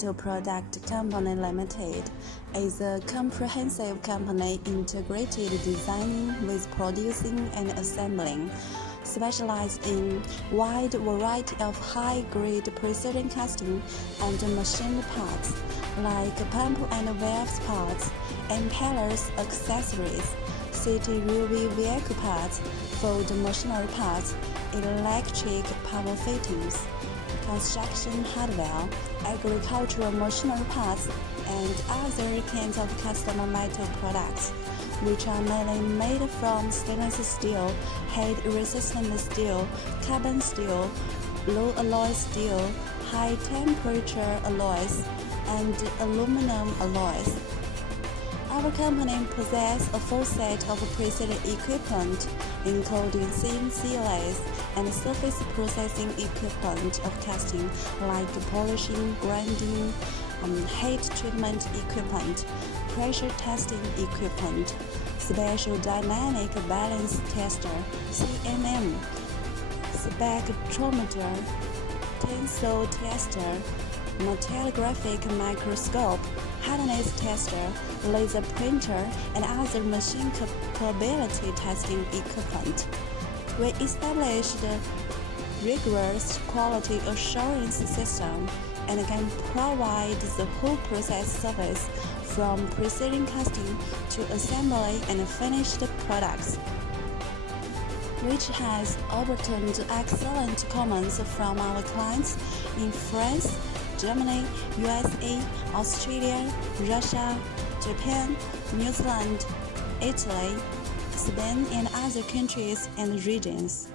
Metal Product Company Limited is a comprehensive company integrated designing with producing and assembling, specialized in wide variety of high-grade precision casting and machined parts like pump and valve parts, impellers, accessories, city railway vehicle parts, Ford machinery parts, electric power fittings, construction hardware, agricultural machinery parts, and other kinds of custom metal products, which are mainly made from stainless steel, heat-resistant steel, carbon steel, low-alloy steel, high-temperature alloys, and aluminum alloys. Our company possesses a full set of precision equipment, including CNC lathes and surface processing equipment of casting like polishing, grinding, heat treatment equipment, pressure testing equipment, special dynamic balance tester (CMM), spectrometer, tensile tester, metallographic microscope, hardness tester, laser printer, and other machine capability testing equipment. We established a rigorous quality assurance system and can provide the whole process service from precision casting to assembly and finished products, which has obtained excellent comments from our clients in France, Germany, USA, Australia, Russia, Japan, New Zealand, Italy, Spain, and other countries and regions.